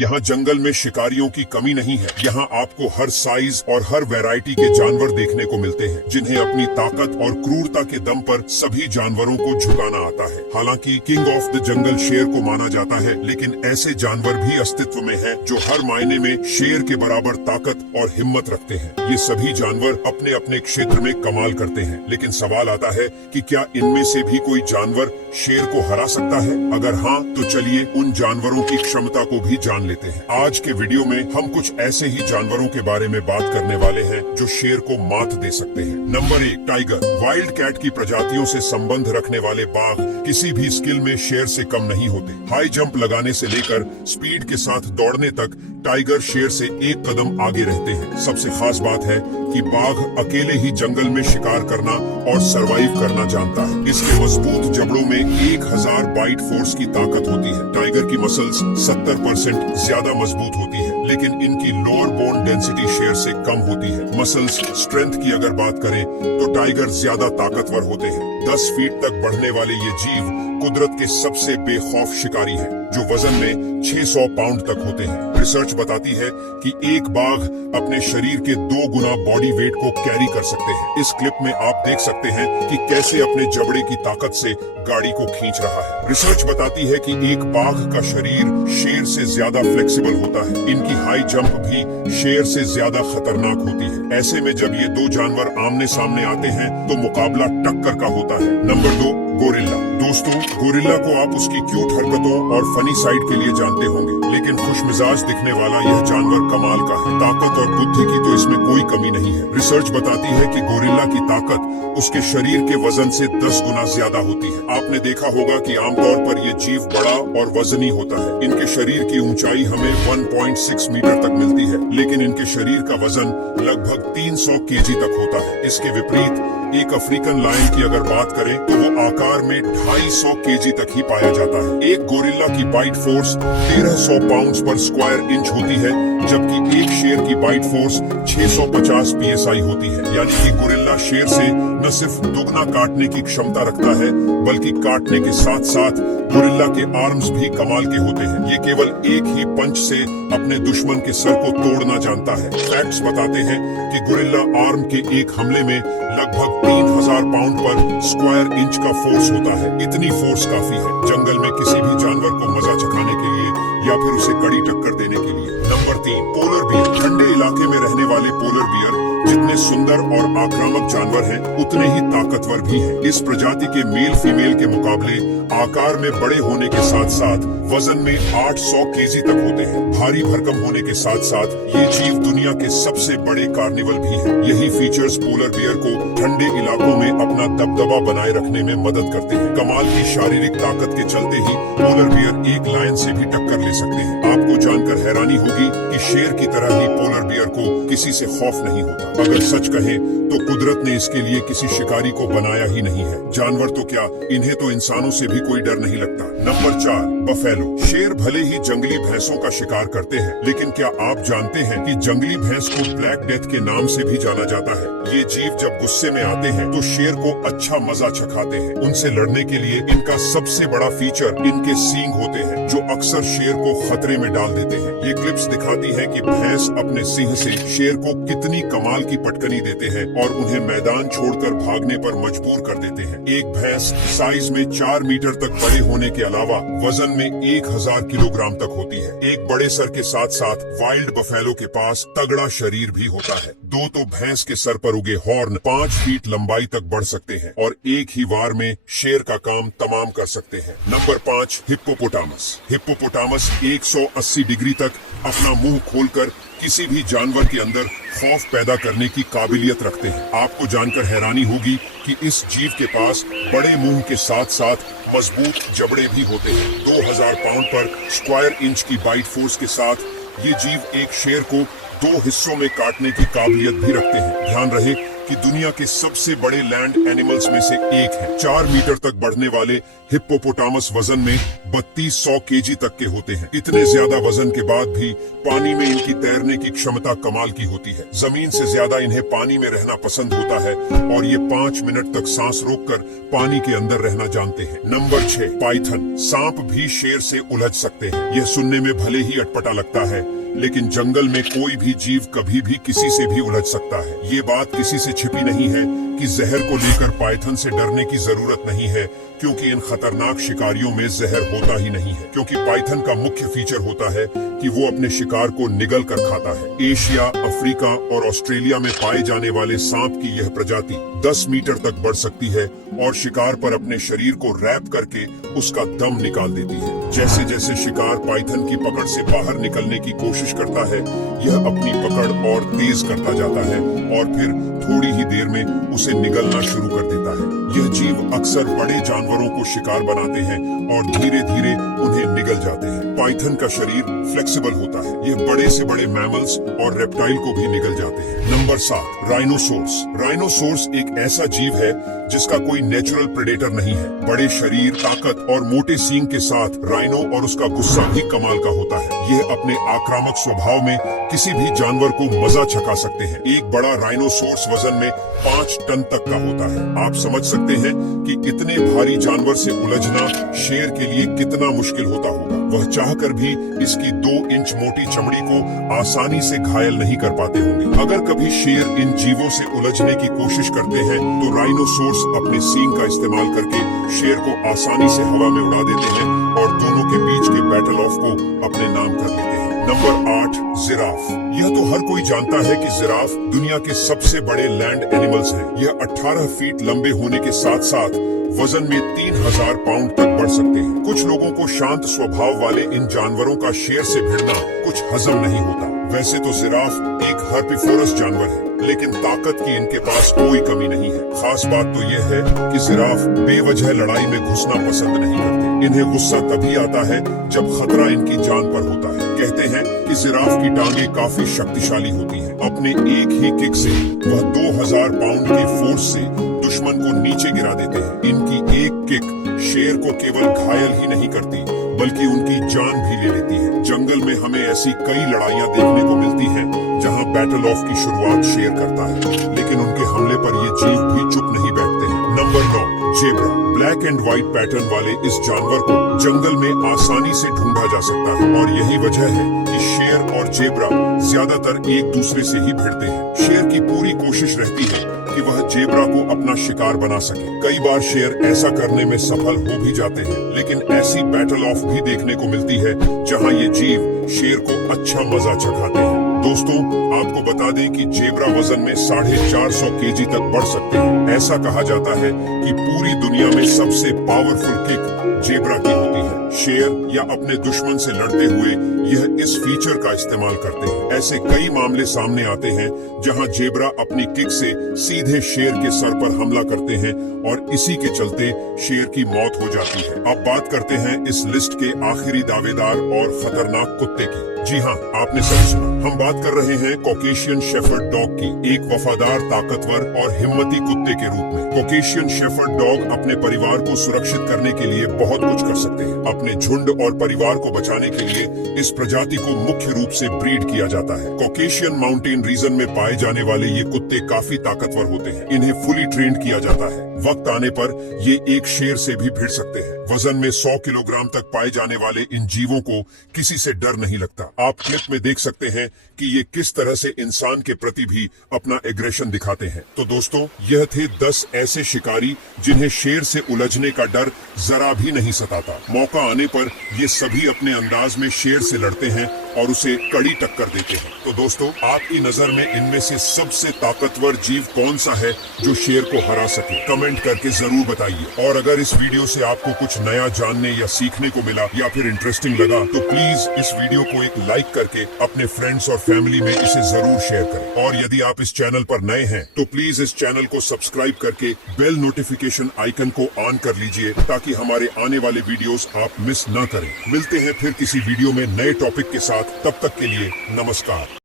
यहाँ जंगल में शिकारियों की कमी नहीं है। यहाँ आपको हर साइज और हर वैरायटी के जानवर देखने को मिलते हैं, जिन्हें अपनी ताकत और क्रूरता के दम पर सभी जानवरों को झुकाना आता है। हालांकि किंग ऑफ द जंगल शेर को माना जाता है, लेकिन ऐसे जानवर भी अस्तित्व में हैं जो हर मायने में शेर के बराबर ताकत और हिम्मत रखते हैं। ये सभी जानवर अपने अपने क्षेत्र में कमाल करते हैं, लेकिन सवाल आता है कि क्या इनमें से भी कोई जानवर शेर को हरा सकता है? अगर हाँ, तो चलिए उन जानवरों की क्षमता को भी जान लेते हैं। आज के वीडियो में हम कुछ ऐसे ही जानवरों के बारे में बात करने वाले हैं जो शेर को मात दे सकते हैं। Number 1, tiger. वाइल्ड कैट की प्रजातियों से संबंध रखने वाले बाघ किसी भी स्किल में शेर से कम नहीं होते। हाई जंप लगाने से लेकर स्पीड के साथ दौड़ने तक टाइगर शेर से एक कदम आगे रहते हैं। सबसे खास बात है कि बाघ अकेले ही जंगल में शिकार करना और सरवाइव करना जानता है। इसके मजबूत जबड़ों में 1000 बाइट फोर्स की ताकत होती है। टाइगर की मसल्स 70% ज्यादा मजबूत होती है, लेकिन इनकी लोअर बोन डेंसिटी शेर से कम होती है। मसल्स स्ट्रेंथ की अगर बात करें तो टाइगर ज्यादा ताकतवर होते हैं। 10 फीट तक बढ़ने वाले ये जीव कुदरत के सबसे बेखौफ शिकारी हैं, जो वजन में 600 पाउंड तक होते हैं। रिसर्च बताती है कि एक बाघ अपने शरीर के 2 गुना बॉडी वेट को कैरी कर सकते हैं। इस क्लिप में आप देख सकते हैं कि कैसे अपने जबड़े की ताकत से गाड़ी को खींच रहा है। रिसर्च बताती है कि एक बाघ का शरीर शेर से ज्यादा फ्लेक्सिबल होता है। इनकी हाई जंप भी शेर से ज्यादा खतरनाक होती है। ऐसे में जब ये 2 जानवर आमने सामने आते हैं तो मुकाबला टक्कर का होता है। Number 2, gorilla. दोस्तों, गोरिल्ला को आप उसकी क्यूट हरकतों और फनी साइड के लिए जानते होंगे, लेकिन खुशमिजाज दिखने वाला यह जानवर कमाल का है। ताकत और बुद्धि की तो इसमें कोई कमी नहीं है। रिसर्च बताती है कि गोरिल्ला की ताकत उसके शरीर के वजन से 10 गुना ज्यादा होती है। आपने देखा होगा कि आमतौर पर यह जीव बड़ा और वजनी होता है। इनके शरीर की ऊंचाई हमें 1.6 मीटर तक मिलती है, लेकिन इनके शरीर का वजन लगभग 300 केजी तक होता है। इसके विपरीत एक अफ्रीकन लायन की अगर बात करें तो वो आकार में 250 केजी तक ही पाया जाता है। एक गोरिल्ला की बाइट फोर्स 1300 पाउंड पर स्क्वायर इंच होती है, जबकि एक शेर की बाइट फोर्स 650 psi होती है। यानी कि गोरिल्ला शेर से न सिर्फ दुगना काटने की क्षमता रखता है, बल्कि काटने के साथ साथ गोरिल्ला के आर्म्स भी कमाल के होते हैं। ये केवल एक ही पंच से अपने दुश्मन के सर को तोड़ना जानता है। फैक्ट्स बताते हैं कि गोरिल्ला आर्म के एक हमले में लगभग 3000 पाउंड पर स्क्वायर इंच का फोर्स होता है। इतनी फोर्स काफी है जंगल में किसी भी जानवर को मजा चखाने के लिए या फिर उसे कड़ी टक्कर देने के लिए। Number 3, polar bear. ठंडे इलाके में रहने वाले पोलर बियर जितने सुंदर और आक्रामक जानवर हैं, उतने ही ताकतवर भी हैं। इस प्रजाति के मेल फीमेल के मुकाबले आकार में बड़े होने के साथ साथ वजन में 800 केजी तक होते हैं। भारी भरकम होने के साथ साथ ये जीव दुनिया के सबसे बड़े कार्निवल भी हैं। यही फीचर्स पोलर बियर को ठंडे इलाकों में अपना दबदबा बनाए रखने में मदद करते हैं। कमाल की शारीरिक ताकत के चलते ही पोलर बियर एक लायन से भी टक्कर ले सकते हैं। आपको जानकर हैरानी होगी कि शेर की तरह ही पोलर बियर को किसी से खौफ नहीं होता। अगर सच कहें तो कुदरत ने इसके लिए किसी शिकारी को बनाया ही नहीं है। जानवर तो क्या, इन्हें तो इंसानों से भी कोई डर नहीं लगता। Number 4, buffalo. शेर भले ही जंगली भैंसों का शिकार करते हैं, लेकिन क्या आप जानते हैं कि जंगली भैंस को ब्लैक डेथ के नाम से भी जाना जाता है? ये जीव जब गुस्से में आते हैं तो शेर को अच्छा मजा चखाते हैं। उनसे लड़ने के लिए इनका सबसे बड़ा फीचर इनके सींग होते हैं, जो अक्सर शेर को खतरे में डाल देते हैं। ये क्लिप्स दिखाती है कि भैंस अपने सिंह से शेर को कितनी कमाल की पटकनी देते हैं और उन्हें मैदान छोड़कर भागने पर मजबूर कर देते हैं। एक भैंस साइज में 4 मीटर तक बड़े होने के अलावा वजन में 1000 किलोग्राम तक होती है। एक बड़े सर के साथ साथ वाइल्ड बफेलो के पास तगड़ा शरीर भी होता है। 2 तो भैंस के सर पर उगे हॉर्न 5 फीट लंबाई तक बढ़ सकते हैं और एक ही वार में शेर का काम तमाम कर सकते हैं। Number 5, hippopotamus. हिप्पोपोटामस 180 डिग्री तक अपना मुंह खोलकर किसी भी जानवर के अंदर खौफ पैदा करने की काबिलियत रखते हैं। आपको जानकर हैरानी होगी कि इस जीव के पास बड़े मुंह के साथ साथ मजबूत जबड़े भी होते हैं। 2000 पाउंड पर स्क्वायर इंच की बाइट फोर्स के साथ ये जीव एक शेर को 2 हिस्सों में काटने की काबिलियत भी रखते हैं। ध्यान रहे कि दुनिया के सबसे बड़े लैंड एनिमल्स में से एक है। 4 मीटर तक बढ़ने वाले हिप्पोपोटामस वजन में 3200 केजी तक के होते हैं। इतने ज्यादा वजन के बाद भी पानी में इनकी तैरने की क्षमता कमाल की होती है। जमीन से ज्यादा इन्हें पानी में रहना पसंद होता है और ये 5 मिनट तक सांस रोककर पानी के अंदर रहना जानते हैं। Number 6, Python. सांप भी शेर से उलझ सकते हैं। यह सुनने में भले ही अटपटा लगता है, लेकिन जंगल में कोई भी जीव कभी भी किसी से भी उलझ सकता है। ये बात किसी से छिपी नहीं है कि जहर को लेकर पाइथन से डरने की जरूरत नहीं है, क्योंकि इन खतरनाक शिकारियों में जहर होता ही नहीं है। क्योंकि पाइथन का मुख्य फीचर होता है कि वो अपने शिकार को निगल कर खाता है। एशिया, अफ्रीका और ऑस्ट्रेलिया में पाए जाने वाले सांप की यह प्रजाति 10 मीटर तक बढ़ सकती है और शिकार पर अपने शरीर को रैप करके उसका दम निकाल देती है। जैसे जैसे शिकार पाइथन की पकड़ से बाहर निकलने की कोशिश करता है, यह अपनी पकड़ और तेज करता जाता है और फिर थोड़ी ही देर में उसे निगलना शुरू कर देता है। यह जीव अक्सर बड़े जानवरों को शिकार बनाते हैं और धीरे धीरे उन्हें निगल जाते हैं। पाइथन का शरीर फ्लेक्सिबल होता है। यह बड़े से बड़े मैमल्स और रेप्टाइल को भी निगल जाते हैं। Number 7, rhinoceros. राइनोसोर्स एक ऐसा जीव है जिसका कोई नेचुरल प्रेडेटर नहीं है। बड़े शरीर, ताकत और मोटे सींग के साथ राइनो और उसका गुस्सा भी कमाल का होता है। यह अपने आक्रामक स्वभाव में किसी भी जानवर को मजा चखा सकते हैं। एक बड़ा राइनोसोर्स वजन में 5 टन तक का होता है। आप समझ सकते हैं कि इतने भारी जानवर से उलझना शेर के लिए कितना मुश्किल होता होगा। वह चाहकर भी इसकी 2 इंच मोटी चमड़ी को आसानी से घायल नहीं कर पाते होंगे। अगर कभी शेर इन जीवों से उलझने की कोशिश करते हैं तो राइनोसोर्स अपने सींग का इस्तेमाल करके शेर को आसानी से हवा में उड़ा देते हैं और दोनों के बीच के बैटल ऑफ को अपने नाम कर लेते हैं। Number 8, giraffe. यह तो हर कोई जानता है कि जिराफ दुनिया के सबसे बड़े लैंड एनिमल्स हैं। यह 18 फीट लंबे होने के साथ साथ वजन में 3000 पाउंड तक बढ़ सकते हैं। कुछ लोगों को शांत स्वभाव वाले इन जानवरों का शेर से भिड़ना कुछ हजम नहीं होता। वैसे तो जिराफ एक हर्बीवोरस जानवर है, लेकिन ताकत की इनके पास कोई कमी नहीं है। खास बात तो यह है कि जिराफ बेवजह लड़ाई में घुसना पसंद नहीं करते। इन्हें गुस्सा तभी आता है जब खतरा इनकी जान पर होता है। कहते हैं कि जिराफ की टांगे काफी शक्तिशाली होती हैं। अपने एक ही किक से वह 2000 पाउंड के फोर्स से दुश्मन को नीचे गिरा देते हैं। इनकी एक किक शेर को केवल घायल ही नहीं करती, बल्कि उनकी जान भी ले लेती है। जंगल में हमें ऐसी कई लड़ाइयां देखने को मिलती हैं जहां बैटल ऑफ की शुरुआत शेर करता है, लेकिन उनके हमले पर ये जीव भी चुप नहीं बैठते हैं। Number 9, zebra. Black and white pattern वाले इस जानवर को जंगल में आसानी से ढूंढा जा सकता है और यही वजह है कि शेर और जेब्रा ज्यादातर एक दूसरे से ही भिड़ते हैं। शेर की पूरी कोशिश रहती है कि वह जेब्रा को अपना शिकार बना सके। कई बार शेर ऐसा करने में सफल हो भी जाते हैं, लेकिन ऐसी बैटल ऑफ भी देखने को मिलती है जहां ये जीव शेर को अच्छा मजा चखाते हैं। दोस्तों, आपको बता दें कि जेब्रा वजन में 450 केजी तक बढ़ सकते हैं। ऐसा कहा जाता है कि पूरी दुनिया में सबसे पावरफुल किक जेब्रा की होती है। शेर या अपने दुश्मन से लड़ते हुए यह इस फीचर का इस्तेमाल करते हैं। ऐसे कई मामले सामने आते हैं जहां जेब्रा अपनी किक से सीधे शेर के सर पर हमला करते हैं और इसी के चलते शेर की मौत हो जाती है। अब बात करते हैं इस लिस्ट के आखिरी दावेदार और खतरनाक कुत्ते की। जी हाँ, आपने सही सुना। हम बात कर रहे हैं कॉकेशियन शेफर्ड डॉग की, एक वफादार, ताकतवर और हिम्मती कुत्ते के रूप में। कॉकेशियन शेफर्ड डॉग अपने परिवार को सुरक्षित करने के लिए बहुत कुछ कर सकते हैं। अपने झुंड और परिवार को बचाने के लिए इस प्रजाति को मुख्य रूप से ब्रीड किया जाता है। कॉकेशियन माउंटेन रीजन में पाए जाने वाले ये कुत्ते काफी ताकतवर होते हैं। इन्हें फुली ट्रेंड किया जाता है। वक्त आने पर ये एक शेर से भी भिड़ सकते हैं। वजन में 100 किलोग्राम तक पाए जाने वाले इन जीवों को किसी से डर नहीं लगता। आप क्लिप में देख सकते हैं कि ये किस तरह से इंसान के प्रति भी अपना एग्रेशन दिखाते हैं। तो दोस्तों, यह थे 10 ऐसे शिकारी जिन्हें शेर से उलझने का डर जरा भी नहीं सताता। मौका आने पर ये सभी अपने अंदाज में शेर से लड़ते हैं और उसे कड़ी टक्कर देते हैं। तो दोस्तों, आपकी नजर में इनमें से सबसे ताकतवर जीव कौन सा है जो शेर को हरा सके? कमेंट करके जरूर बताइए। और अगर इस वीडियो से आपको कुछ नया जानने या सीखने को मिला या फिर इंटरेस्टिंग लगा तो प्लीज इस वीडियो को एक लाइक करके अपने फ्रेंड्स और फैमिली में इसे जरूर शेयर करें। और यदि आप इस चैनल पर नए हैं तो प्लीज इस चैनल को सब्सक्राइब करके बेल नोटिफिकेशन आइकन को ऑन कर लीजिए, ताकि हमारे आने वाले वीडियोस आप मिस ना करें। मिलते हैं फिर किसी वीडियो में नए टॉपिक के साथ। तब तक के लिए नमस्कार।